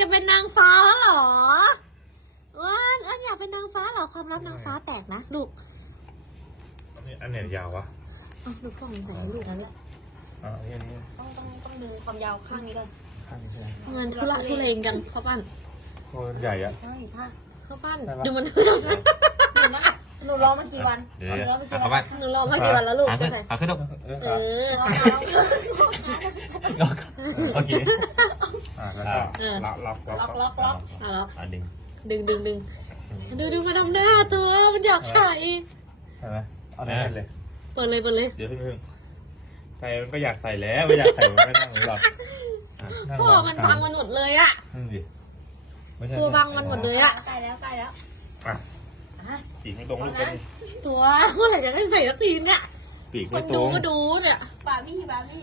จะเป็นนางฟ้าหรอวันเอิญอยากเป็นนางฟ้าหรอความรับนางฟ้าแตกนะลูกอันนี้อันไหนยาววะลูก้องใส่ลูกนและอ๋นี่ยต้องต้องต้องดึงความยาวข้างนี้ก่อนเงินทุลักทุเลงกันเข้าปั้นโอ้ใหญ่อะใช่ค่ะเข้าปั้นดูมันดูนะหนูรอมากี่วันหนูรอมากี่วันหนูรอมากี่วันแล้วลูกเอาขึ้นเอาขึ้นเออโอเคล็อกล็อกล็อกล็อกดึงดึงดึงดึงดูดูมันทำหน้าตัวมันอยากใช่ไหมเอาเลยเปิดเลยเปิดเลยใส่ มันก็อยากใส่แล้วไม่อยากใส่มันไม่นั่งหรอกพ่อมันบังมันหมดเลยอ่ะตัวบังมันหมดเลยอ่ะใส่แล้วใส่แล้วปีกไม่ตรงลูกนตัวเมื่อไหก่จะได้ใส่ตีนเนี่ยปีกไม่ตรงดูก็ดูเนี่ยบามี่บามี่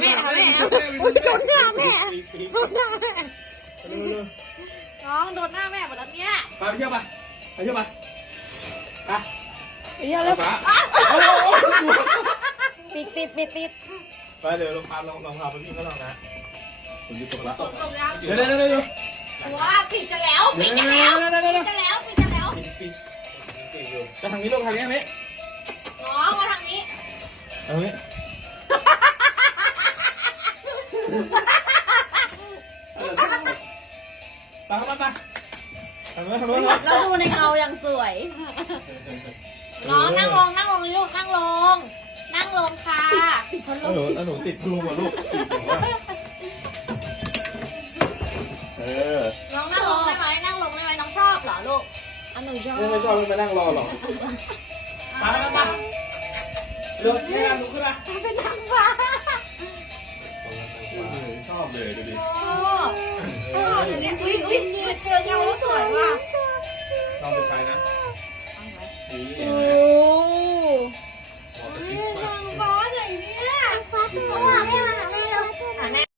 แม่แม่แม่โดนหน้าแม่โดนหน้าแม่น้องโดนหน้าแม่หมดแล้วเนี่ยไปเที่ยวปะไปเที่ยวปะอ่ะไปเที่ยวแล้วปิดติดปิดติดไปเดี๋ยวลงพาลงลงพาไปพี่ก็ลงนะผมจะตกละตกตกแล้วเดี๋ยมเดี๋ยวเดี๋ยวว้าปิดจะแล้วปิดจะแล้วปิดจะแล้วปิดจะแล้วปิดปิดจะทางนี้ลงทางนี้ไหมอ๋อมาทางนี้ทางนี้ไปมาเราดูในเงายังสวยน้องนั่งลง นั่งลงลูกนั่งลง นั่งลงค่ะติดพัดลมติดดูมาลูกน้องนั่งลงได้ไหมนั่งลงได้ไหมน้องชอบเหรอลูกอันหนูชอบไม่ชอบไม่ไปนั่งรอหรอมไปล้วปาลูกนี่ลูกขึ้นมาไปนั่งบ้า ready.